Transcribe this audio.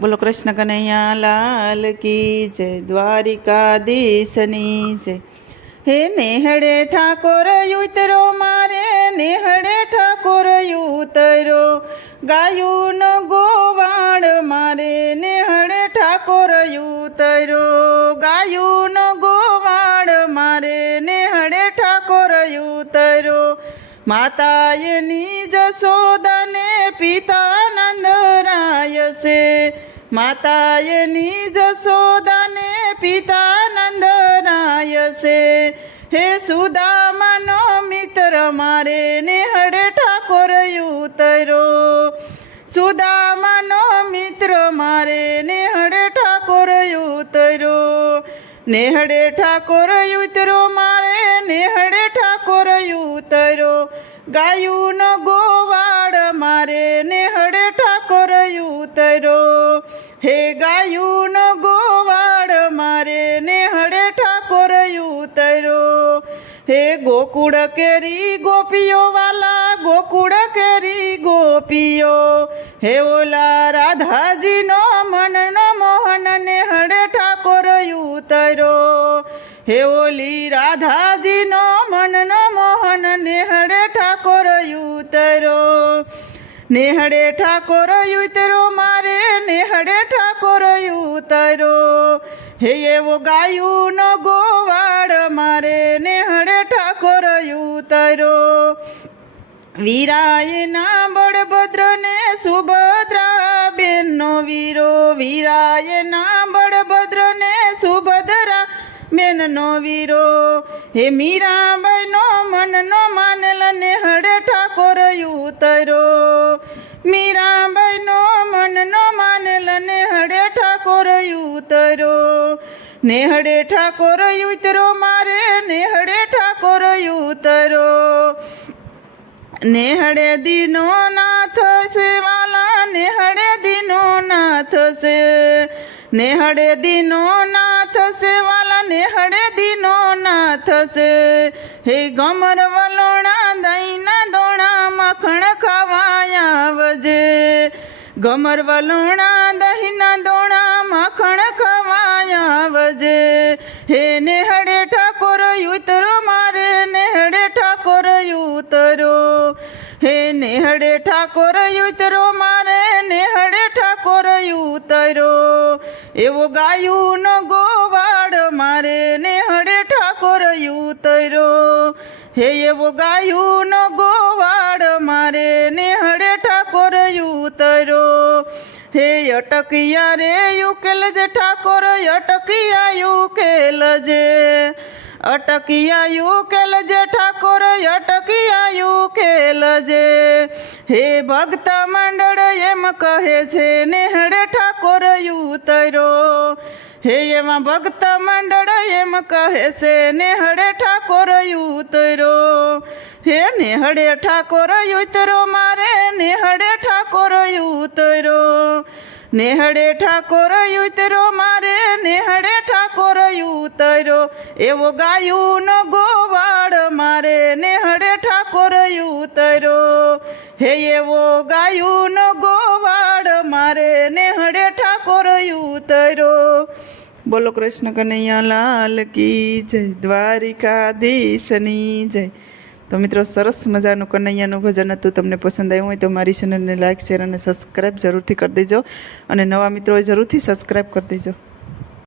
બોલો કૃષ્ણ કનૈયા, લાલ કી જય દ્વારિકાધીશની જય. હે નેહડે ઠાકોર, ઉતરો મારે નેહડે ઠાકોર, ઉતરો. ગાયુંનો ગોવાળ મારે નેહડે ઠાકોર, ઉતરો. ગાયુંનો ગોવાળ મારે નેહડે ઠાકોર, ઉતરો. માતાએ નિજ સોદને પિતા નંદરાય છે. માતાએ નિજ સોદને પિતા નંદરાય છે. હે સુદામાનો મિત્ર, મારે નેહડે ઠાકોર ઉતરો સુદામાનો મિત્ર, મારે નેહડે ઠાકોર ઉતરો નેહડે ઠાકોર ઉતરો મારે નેહડે ઠાકોર ઉતરો ગાયુંનો ગોવાડ મારે નેહડે ઠાકોર ઉતરો હે ગાયુંનો ગોવાળ, મારે નેહડે ઠાકોર ઉતરો હે ગોકુળ કેરી ગોપીઓ વાલા, ગોકુળ કેરી ગોપીઓ. હે ઓલા રાધાજીનો મનનો મોહન, નેહડે ઠાકોર ઉતરો હે ઓલી રાધાજીનો નેહડે ઠાકોર ઉતરો મારે નેહડે ઠાકોર ઉતરો હે એવો ગાયુંનો ગોવાડ મારે નેહડે ઠાકોર ઉતરો વીરાયના બળભદ્રને સુભદ્રા બેનનો વીરો વીરાયના બળભદ્રને સુભદ્રા બેનનો વીરો. હે મીરાબાઈનો મનનો માનેલ નેહડે ઠાકોર ઉતરો ઉતરો. નેહડે ઠાકોર ઉતરો, મારે નેહડે ઠાકોર ઉતરો. નેહડે દિનો નાથ છે, વાલા નેહડે દિનો નાથ છે. નેહડે દિનો નાથ છે, વાલા નેહડે દિનો નાથ છે. હે ગમર વલોણા, દહીંના દોણા મખણ ખવાયા આવજે. ગમર વલોણા આવજે. હે નેહડે ઠાકોર, ઉતરો મારે. નેહડે ઠાકોર, ઉતરો. હે નેહડે ઠાકોર, ઉતરો મારે. નેહડે ઠાકોર, ઉતરો. એવો ગાયુંનો ગોવાડ મારે. નેહડે ઠાકોર, ઉતરો. હે એવો ગાયુંનો ગોવાળ હે અટકિયા રે યુકેલ જે ઠાકોર, અટકિયા યુકેલ જે. અટકિયા યુકેલ જે ઠાકોર, અટકિયા યુકેલ જે. હે ભક્ત મંડળ એમ કહે છે, નેહડે ઠાકોર ઉતરો હે એમાં ભક્ત મંડળ એમ કહે છે નેહડે ઠાકોર ઉતરો હે નેહડે ઠાકોર ઉતરો મારે નેહડે ઠાકોર ઉતરો નેહડે ઠાકોર ઉતરો મારે નેહડે ઠાકોર ઉતરો એવો ગાયુંનો ગોવાળ, મારે નેહડે ઠાકોર ઉતરો હે એવો ગાયુંનો ગોવાળ બોલો કૃષ્ણ કનૈયા લાલ કી જય, દ્વારિકાધીશની જય. તો મિત્રો, સરસ મજાનું કનૈયાનું ભજન હતું, તમને પસંદ આવ્યું હોય તો મારી ચેનલને લાઇક શેર અને સબસ્ક્રાઈબ જરૂરથી કરી દેજો. અને નવા મિત્રોએ જરૂરથી સબસ્ક્રાઈબ કરી દેજો.